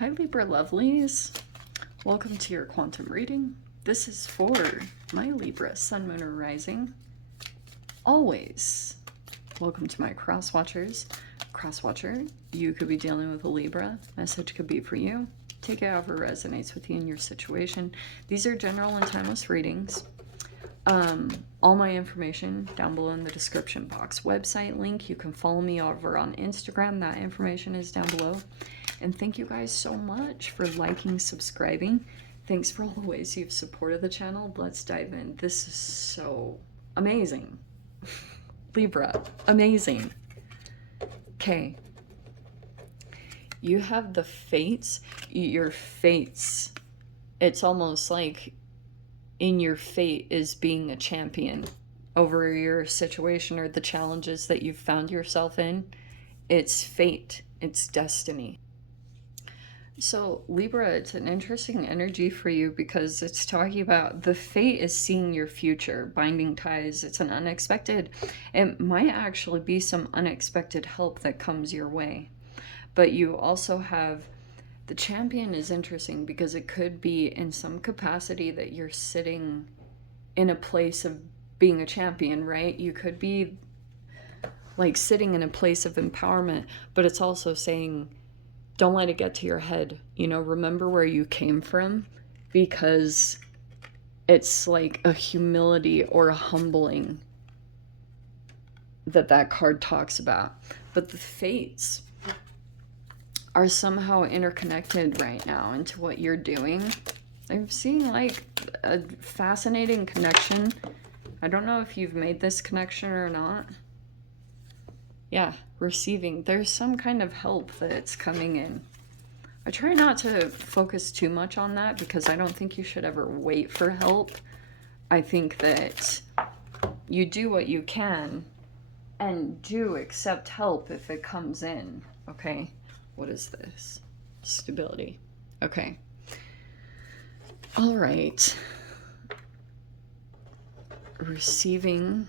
Hi Libra lovelies, welcome to your quantum reading. This is for my Libra, Sun, Moon, or Rising. Always welcome to my cross watchers. Cross watcher, you could be dealing with a Libra. Message could be for you. Take it however resonates with you in your situation. These are general and timeless readings. All my information down below in the description box. Website link, you can follow me over on Instagram. That information is down below. And thank you guys so much for liking, subscribing. Thanks for all the ways you've supported the channel. Let's dive in. This is so amazing. Libra, amazing. Okay. You have the fates. Your fates. It's almost like in your fate is being a champion over your situation or the challenges that you've found yourself in. It's fate. It's destiny. So Libra, it's an interesting energy for you because it's talking about the fate is seeing your future, binding ties. It's an unexpected. It might actually be some unexpected help that comes your way. But you also have the champion is interesting because it could be in some capacity that you're sitting in a place of being a champion, right? You could be like sitting in a place of empowerment, but it's also saying, don't let it get to your head. You know, remember where you came from, because it's like a humility or a humbling that card talks about. But the fates are somehow interconnected right now into what you're doing. I'm seeing like a fascinating connection. I don't know if you've made this connection or not. Yeah, receiving. There's some kind of help that's coming in. I try not to focus too much on that because I don't think you should ever wait for help. I think that you do what you can and do accept help if it comes in. Okay, what is this? Stability. Okay. All right. Receiving.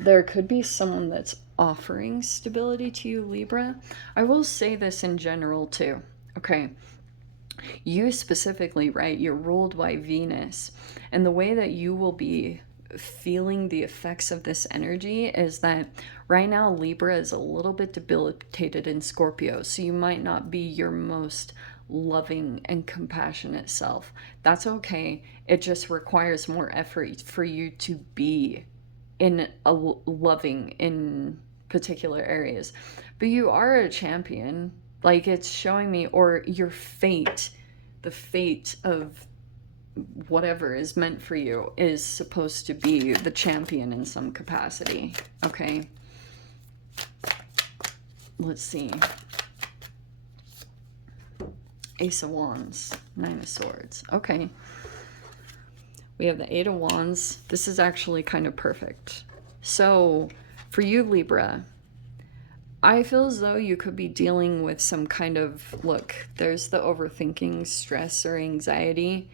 There could be someone that's offering stability to you, Libra. I will say this in general too. Okay. You specifically, right? You're ruled by Venus. And the way that you will be feeling the effects of this energy is that right now Libra is a little bit debilitated in Scorpio. So you might not be your most loving and compassionate self. That's okay. It just requires more effort for you to be in a loving in particular areas. But you are a champion. Like, it's showing me, or your fate, the fate of whatever is meant for you is supposed to be the champion in some capacity. Okay, let's see. Ace of Wands, Nine of Swords. Okay, we have the Eight of Wands. This is actually kind of perfect. So for you, Libra, I feel as though you could be dealing with some kind of, look, there's the overthinking, stress, or anxiety.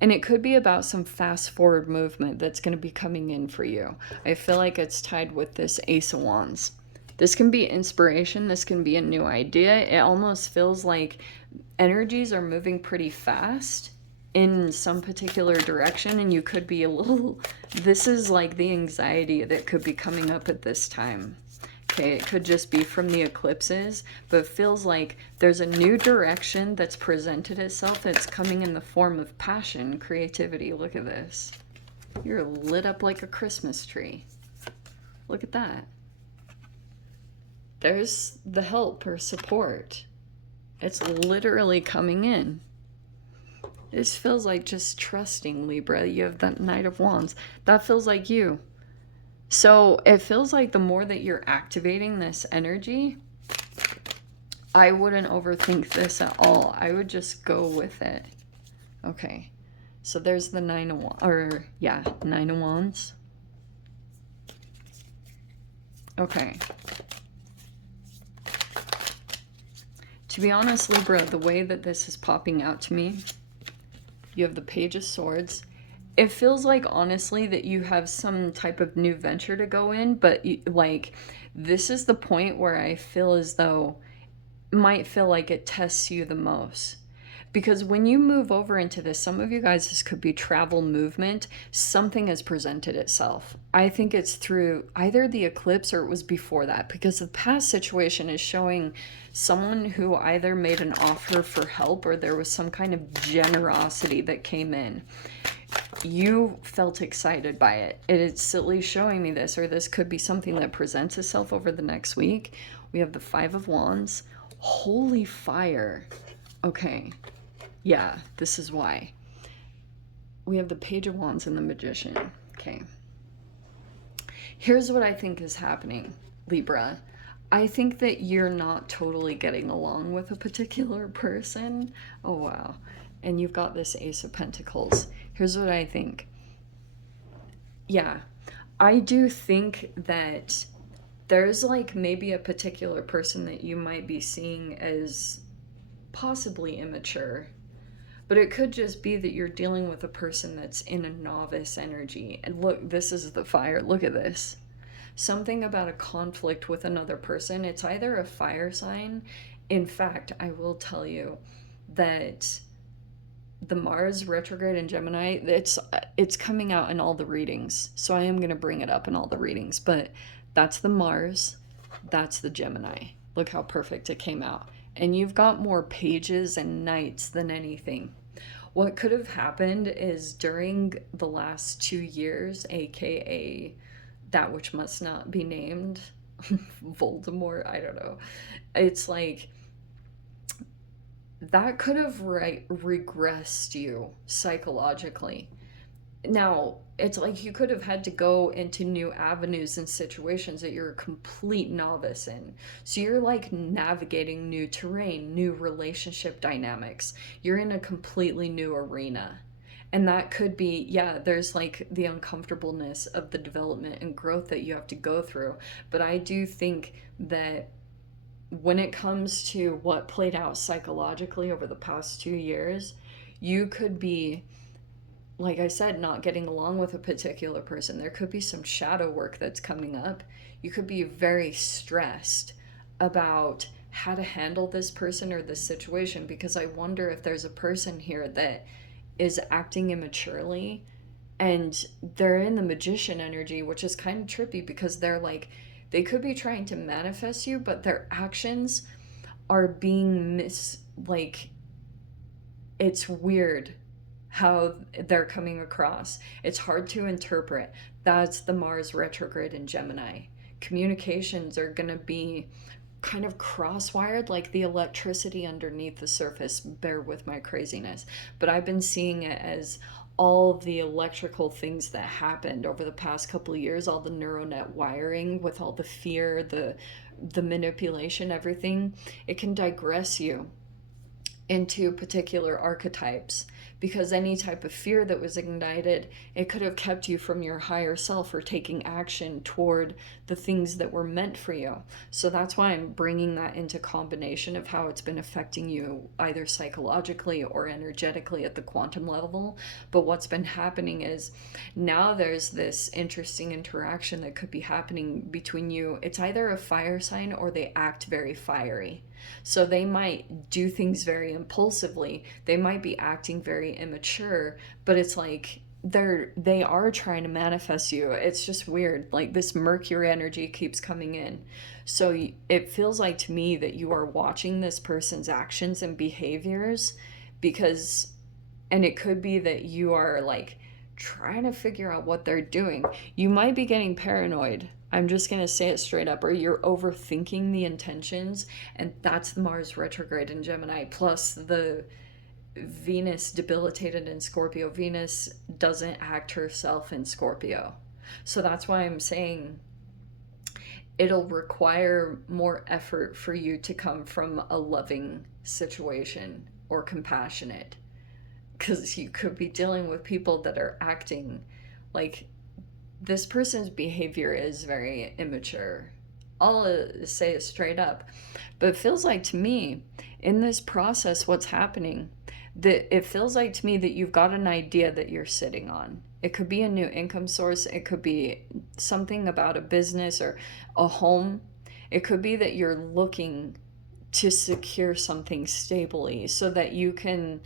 And it could be about some fast forward movement that's going to be coming in for you. I feel like it's tied with this Ace of Wands. This can be inspiration. This can be a new idea. It almost feels like energies are moving pretty fast in some particular direction, and you could be a little, this is like the anxiety that could be coming up at this time. Okay, it could just be from the eclipses, but it feels like there's a new direction that's presented itself. It's coming in the form of passion, creativity. Look at this. You're lit up like a Christmas tree. Look at that. There's the help or support. It's literally coming in. This feels like just trusting, Libra. You have that Knight of Wands. That feels like you. So it feels like the more that you're activating this energy, I wouldn't overthink this at all. I would just go with it. Okay. So there's the Nine of Wands, or yeah, Nine of Wands. Okay. To be honest, Libra, the way that this is popping out to me, you have the Page of Swords. It feels like, honestly, that you have some type of new venture to go in, but like, this is the point where I feel as though might feel like it tests you the most. Because when you move over into this, some of you guys, this could be travel movement. Something has presented itself. I think it's through either the eclipse or it was before that, because the past situation is showing someone who either made an offer for help or there was some kind of generosity that came in. You felt excited by it. It's silly showing me this, or this could be something that presents itself over the next week. We have the Five of Wands. Holy fire. Okay. Yeah, this is why. We have the Page of Wands and the Magician. Okay. Here's what I think is happening, Libra. I think that you're not totally getting along with a particular person. Oh, wow. And you've got this Ace of Pentacles. Here's what I think. Yeah, I do think that there's like maybe a particular person that you might be seeing as possibly immature. But it could just be that you're dealing with a person that's in a novice energy. And look, this is the fire. Look at this. Something about a conflict with another person. It's either a fire sign. In fact, I will tell you that the Mars retrograde in Gemini, it's coming out in all the readings. So I am going to bring it up in all the readings. But that's the Mars. That's the Gemini. Look how perfect it came out. And you've got more pages and knights than anything. What could have happened is during the last 2 years, aka that which must not be named, Voldemort, I don't know. It's like that could have regressed you psychologically. Now, it's like you could have had to go into new avenues and situations that you're a complete novice in. So you're like navigating new terrain, new relationship dynamics. You're in a completely new arena. And that could be, yeah, there's like the uncomfortableness of the development and growth that you have to go through. But I do think that when it comes to what played out psychologically over the past 2 years, you could be, like I said, not getting along with a particular person. There could be some shadow work that's coming up. You could be very stressed about how to handle this person or this situation, because I wonder if there's a person here that is acting immaturely and they're in the Magician energy, which is kind of trippy because they're like, they could be trying to manifest you, but their actions are being like, it's weird how they're coming across. It's hard to interpret. That's the Mars retrograde in Gemini. Communications are going to be kind of cross-wired, like the electricity underneath the surface. Bear with my craziness. But I've been seeing it as all the electrical things that happened over the past couple of years, all the neural net wiring with all the fear, the manipulation, everything. It can digress you into particular archetypes, because any type of fear that was ignited, it could have kept you from your higher self or taking action toward the things that were meant for you. So that's why I'm bringing that into combination of how it's been affecting you either psychologically or energetically at the quantum level. But what's been happening is now there's this interesting interaction that could be happening between you. It's either a fire sign or they act very fiery. So they might do things very impulsively. They might be acting very immature, but it's like they are trying to manifest you. It's just weird. Like this Mercury energy keeps coming in. So it feels like to me that you are watching this person's actions and behaviors, because, and it could be that you are like trying to figure out what they're doing. You might be getting paranoid. I'm just going to say it straight up, or you're overthinking the intentions, and that's the Mars retrograde in Gemini, plus the Venus debilitated in Scorpio. Venus doesn't act herself in Scorpio. So that's why I'm saying it'll require more effort for you to come from a loving situation or compassionate, because you could be dealing with people that are acting like this person's behavior is very immature. I'll say it straight up. But it feels like to me, in this process, what's happening, that it feels like to me that you've got an idea that you're sitting on. It could be a new income source. It could be something about a business or a home. It could be that you're looking to secure something stably so that you can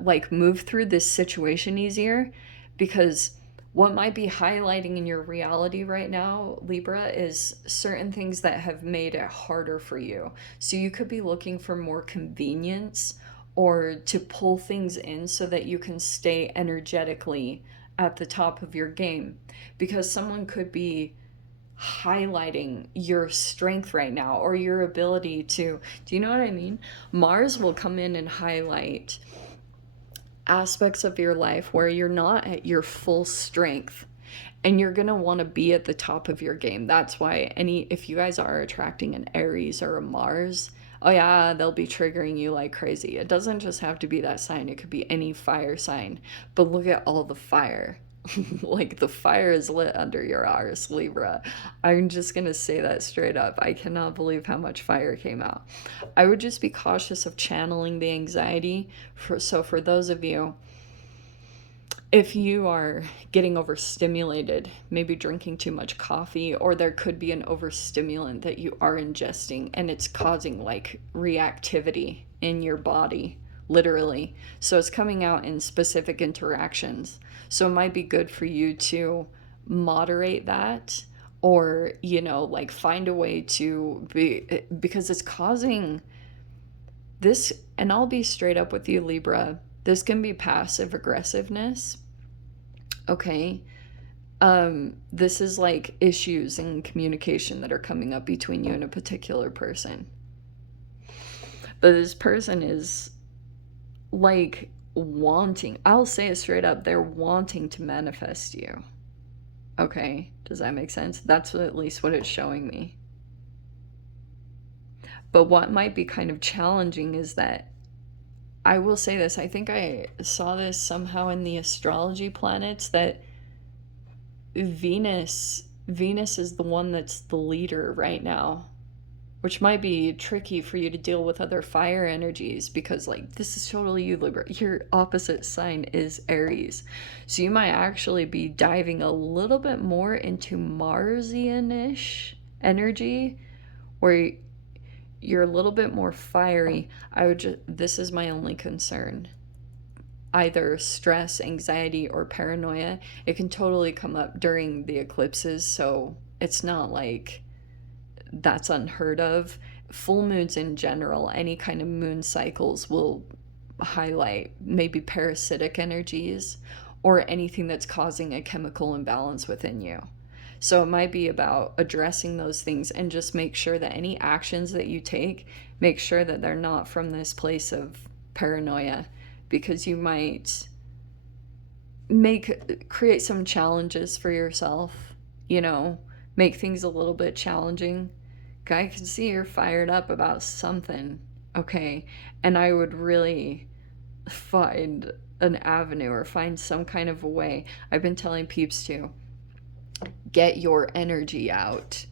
like move through this situation easier. Because what might be highlighting in your reality right now, Libra, is certain things that have made it harder for you. So you could be looking for more convenience or to pull things in so that you can stay energetically at the top of your game. Because someone could be highlighting your strength right now or your ability to, do you know what I mean? Mars will come in and highlight aspects of your life where you're not at your full strength, and you're going to want to be at the top of your game. That's why if you guys are attracting an Aries or a Mars, oh yeah, they'll be triggering you like crazy. It doesn't just have to be that sign, it could be any fire sign. But look at all the fire. Like, the fire is lit under your arse, Libra. I'm just gonna say that straight up. I cannot believe how much fire came out. I would just be cautious of channeling the anxiety. So for those of you, if you are getting overstimulated, maybe drinking too much coffee, or there could be an overstimulant that you are ingesting and it's causing like reactivity in your body, literally. So it's coming out in specific interactions. So it might be good for you to moderate that, or, like find a way to be, because it's causing this. And I'll be straight up with you, Libra. This can be passive aggressiveness. Okay. This is like issues in communication that are coming up between you and a particular person. But this person is like wanting, I'll say it straight up, they're wanting to manifest you. Okay, does that make sense? That's at least what it's showing me. But what might be kind of challenging is that, I will say this, I think I saw this somehow in the astrology planets, that Venus is the one that's the leader right now, which might be tricky for you to deal with other fire energies, because like, this is totally you, Libra. Your opposite sign is Aries. So you might actually be diving a little bit more into Marsian-ish energy, where you're a little bit more fiery. This is my only concern. Either stress, anxiety, or paranoia. It can totally come up during the eclipses, so it's not like that's unheard of. Full moons in general, any kind of moon cycles will highlight maybe parasitic energies or anything that's causing a chemical imbalance within you. So it might be about addressing those things, and just make sure that any actions that you take, make sure that they're not from this place of paranoia, because you might create some challenges for yourself, make things a little bit challenging. I can see you're fired up about something, okay? And I would really find an avenue or find some kind of a way. I've been telling peeps to get your energy out.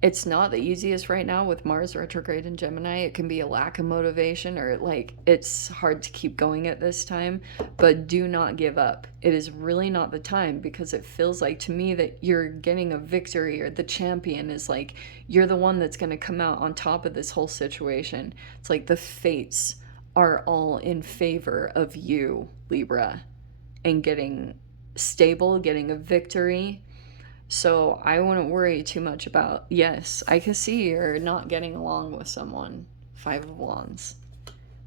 It's not the easiest right now with Mars retrograde in Gemini. It can be a lack of motivation, or like it's hard to keep going at this time, but do not give up. It is really not the time, because it feels like to me that you're getting a victory, or the champion is like, you're the one that's going to come out on top of this whole situation. It's like the fates are all in favor of you, Libra, and getting stable, getting a victory. So I wouldn't worry too much about, yes, I can see you're not getting along with someone, 5 of Wands.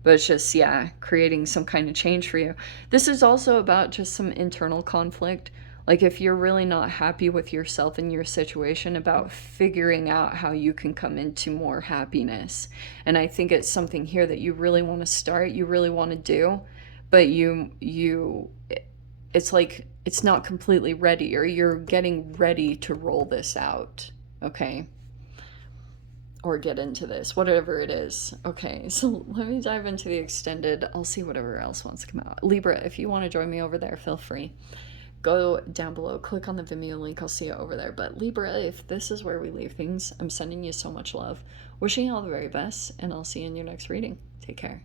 But it's just, yeah, creating some kind of change for you. This is also about just some internal conflict. Like, if you're really not happy with yourself and your situation, about figuring out how you can come into more happiness. And I think it's something here that you really want to start, you really want to do, but it's like it's not completely ready, or you're getting ready to roll this out, okay? Or get into this, whatever it is. Okay, so let me dive into the extended. I'll see whatever else wants to come out. Libra, if you want to join me over there, feel free. Go down below, click on the Vimeo link, I'll see you over there. But Libra, if this is where we leave things, I'm sending you so much love. Wishing you all the very best, and I'll see you in your next reading. Take care.